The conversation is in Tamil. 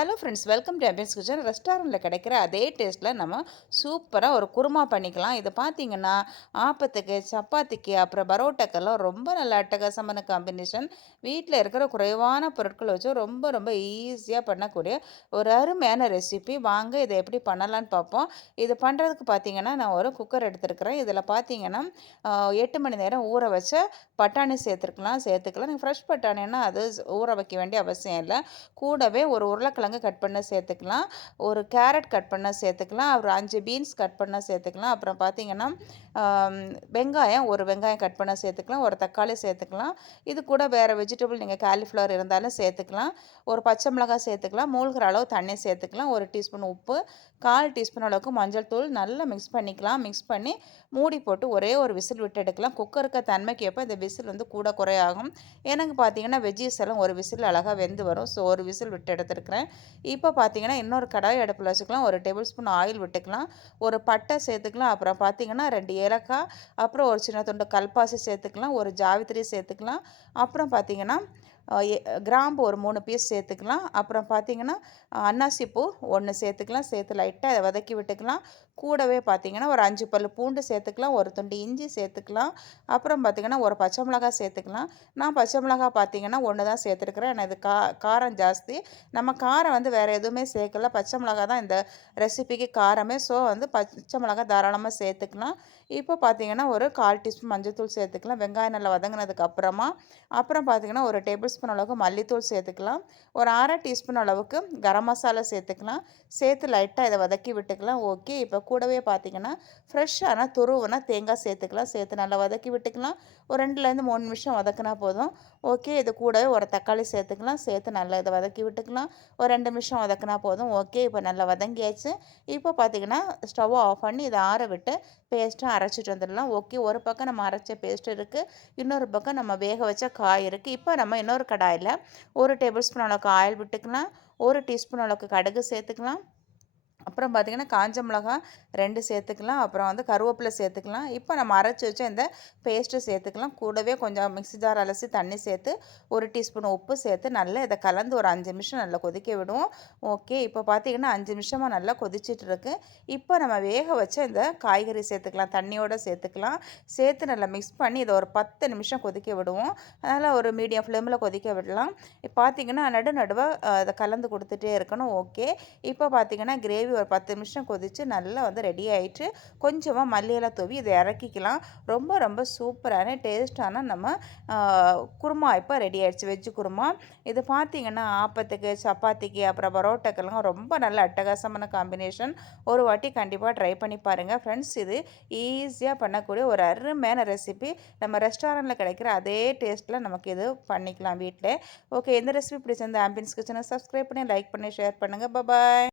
Hello friends, welcome to ambience kitchen. ரெஸ்டாரண்ட்டில் கிடைக்கிற அதே டேஸ்ட்டில் நம்ம சூப்பராக ஒரு குருமா பண்ணிக்கலாம். இதை பார்த்தீங்கன்னா ஆப்பத்துக்கு, சப்பாத்திக்கு, அப்புறம் பரோட்டாக்கெல்லாம் ரொம்ப நல்ல அட்டகாசமான காம்பினேஷன். வீட்டில் இருக்கிற குறைவான பொருட்களை வச்சு ரொம்ப ரொம்ப ஈஸியாக பண்ணக்கூடிய ஒரு அருமையான ரெசிபி. வாங்க இதை எப்படி பண்ணலான்னு பார்ப்போம். இது பண்ணுறதுக்கு பார்த்தீங்கன்னா நான் ஒரு குக்கர் எடுத்துருக்கிறேன். இதில் பார்த்தீங்கன்னா 8 மணி நேரம் ஊற வச்ச பட்டாணி சேர்த்துக்கலாம். நீங்கள் ஃப்ரெஷ் பட்டாணின்னா அது ஊற வைக்க வேண்டிய அவசியம் இல்லை. கூடவே ஒரு உருளைக்கிழங்கு கட் பண்ண சேர்த்துக்கலாம், ஒரு கேரட் கட் பண்ண சேர்த்துக்கலாம், ஒரு 5 பீன்ஸ் கட் பண்ண சேர்த்துக்கலாம். அப்புறம் பார்த்தீங்கன்னா வெங்காயம், ஒரு வெங்காயம் கட் பண்ண சேர்த்துக்கலாம், ஒரு தக்காளி சேர்த்துக்கலாம். இது கூட வேறு வெஜிடபிள் நீங்கள் காலிஃப்ளவர் இருந்தாலும் சேர்த்துக்கலாம். ஒரு பச்சை மிளகாய் சேர்த்துக்கலாம், மூழ்கிற அளவு தண்ணி சேர்த்துக்கலாம், ஒரு டீஸ்பூன் உப்பு, 1/4 டீஸ்பூன் அளவுக்கு மஞ்சள் தூள் நல்லா மிக்ஸ் பண்ணிக்கலாம். மிக்ஸ் பண்ணி மூடி போட்டு ஒரே ஒரு விசில் விட்டு எடுக்கலாம். குக்கருக்கு தன்மைக்கு எப்போ இந்த விசில் வந்து கூட குறையாகும். எனக்கு பார்த்தீங்கன்னா வெஜ்ஜீஸ் எல்லாம் ஒரு விசில் அழகாக வெந்து வரும். ஸோ ஒரு விசில் விட்டு எடுத்துருக்கிறேன். இப்போ பார்த்தீங்கன்னா இன்னொரு கடாய் அடுப்பில் வச்சுக்கலாம். ஒரு டேபிள் ஸ்பூன் ஆயில் விட்டுக்கலாம், ஒரு பட்டை சேர்த்துக்கலாம், அப்புறம் பார்த்தீங்கன்னா 2 ஏலக்காய், அப்புறம் ஒரு சின்ன துண்டு கல்பாசி சேர்த்துக்கலாம், ஒரு ஜாவித்திரி சேர்த்துக்கலாம், அப்புறம் பார்த்தீங்கன்னா கிராம்பு ஒரு 3 பீஸ் சேர்த்துக்கலாம். அப்புறம் பார்த்தீங்கன்னா அன்னாசி பூ 1 சேர்த்துக்கலாம். சேர்த்து லைட்டாக அதை வதக்கி விட்டுக்கலாம். கூடவே பார்த்தீங்கன்னா ஒரு 5 பல் பூண்டு சேர்த்துக்கலாம், ஒரு துண்டு இஞ்சி சேர்த்துக்கலாம், அப்புறம் பார்த்தீங்கன்னா ஒரு பச்சை மிளகாய் சேர்த்துக்கலாம். நான் பச்சை மிளகாய் பார்த்தீங்கன்னா 1 தான் சேர்த்துருக்குறேன். ஏன்னா இது காரம் ஜாஸ்தி. நம்ம காரம் வந்து வேறு எதுவுமே சேர்க்கல, பச்சை மிளகாய் தான் இந்த ரெசிபிக்கு காரமே. ஸோ வந்து பச்சை மிளகாய் தாராளமாக சேர்த்துக்கலாம். இப்போ பார்த்தீங்கன்னா ஒரு 1/4 டீஸ்பூன் மஞ்சள்தூள் சேர்த்துக்கலாம். வெங்காயம் நல்லா வதங்கினதுக்கு அப்புறமா அப்புறம் பார்த்தீங்கன்னா ஒரு டேபிள் ஸ்பூன் அளவுக்கு மல்லித்தூள் சேர்த்துக்கலாம், ஒரு 1/2 டீஸ்பூன் அளவுக்கு கரம் மசாலா சேர்த்துக்கலாம். சேர்த்து லைட்டாக இதை வதக்கி விட்டுக்கலாம். ஓகே, இப்போ கூடவே பார்த்தீங்கன்னா ஃப்ரெஷ்ஷான துருவுனா தேங்காய் சேர்த்துக்கலாம். சேர்த்து நல்லா வதக்கி விட்டுக்கலாம். ஒரு 2லேருந்து 3 நிமிஷம் வதக்கினா போதும். ஓகே, இது கூடவே ஒரு தக்காளி சேர்த்துக்கலாம். சேர்த்து நல்லா இதை வதக்கி விட்டுக்கலாம். ஒரு 2 நிமிஷம் வதக்கினா போதும். ஓகே, இப்போ நல்லா வதங்கியாச்சு. இப்போ பார்த்தீங்கன்னா ஸ்டவ்வை ஆஃப் பண்ணி இதை ஆற விட்டு பேஸ்ட்டாக அரைச்சிட்டு வந்துடலாம். ஓகே, ஒரு பக்கம் நம்ம அரைச்ச பேஸ்ட் இருக்குது, இன்னொரு பக்கம் நம்ம வேக வச்ச காய் இருக்குது. இப்போ நம்ம இன்னொரு கடாயில் ஒரு டேபிள் ஸ்பூன் அளவுக்கு ஆயில் விட்டுக்கலாம், ஒரு டீஸ்பூன் அளவுக்கு கடுகு சேர்த்துக்கலாம், அப்புறம் பார்த்திங்கன்னா காஞ்ச மிளகா 2 சேர்த்துக்கலாம், அப்புறம் வந்து கருவேப்பிலை சேர்த்துக்கலாம். இப்போ நம்ம அரைச்சி வச்ச இந்த பேஸ்ட்டு சேர்த்துக்கலாம். கூடவே கொஞ்சம் மிக்ஸி ஜார் அலசி தண்ணி சேர்த்து ஒரு டீஸ்பூன் உப்பு சேர்த்து நல்லா இதை கலந்து ஒரு 5 நிமிஷம் நல்லா கொதிக்க விடுவோம். ஓகே, இப்போ பார்த்திங்கன்னா 5 நிமிஷமாக நல்லா கொதிச்சிட்ருக்கு. இப்போ நம்ம வேக வச்ச இந்த காய்கறி சேர்த்துக்கலாம், தண்ணியோடு சேர்த்துக்கலாம். சேர்த்து நல்லா மிக்ஸ் பண்ணி இதை ஒரு 10 நிமிஷம் கொதிக்க விடுவோம். அதனால் ஒரு மீடியம் ஃப்ளேமில் கொதிக்க விடலாம். பார்த்திங்கன்னா நடுவாக அதை கலந்து கொடுத்துட்டே இருக்கணும். ஓகே, இப்போ பார்த்திங்கன்னா கிரேவி ஒரு 10 நிமிஷம் கொதித்து நல்லா வந்து ரெடி ஆகிட்டு கொஞ்சமாக மல்லியெல்லாம் தூவி இதை இறக்கிக்கலாம். ரொம்ப ரொம்ப சூப்பரான டேஸ்டான நம்ம குருமா இப்போ ரெடி ஆகிடுச்சு, வெஜ்ஜு குருமா. இது பார்த்திங்கன்னா ஆப்பத்துக்கு, சப்பாத்திக்கு, அப்புறம் பரோட்டாக்கெல்லாம் ரொம்ப நல்ல அட்டகாசமான காம்பினேஷன். ஒரு வாட்டி கண்டிப்பாக ட்ரை பண்ணி பாருங்கள் ஃப்ரெண்ட்ஸ். இது ஈஸியாக பண்ணக்கூடிய ஒரு அருமையான ரெசிபி. நம்ம ரெஸ்டாரண்ட்டில் கிடைக்கிற அதே டேஸ்ட்டில் நமக்கு இது பண்ணிக்கலாம் வீட்டில். ஓகே, இந்த ரெசிபி பிடிச்சிருந்த ஆம்பியன்ஸ் கிச்சனை சப்ஸ்கிரைப் பண்ணி லைக் பண்ணி ஷேர் பண்ணுங்கள். பாய்.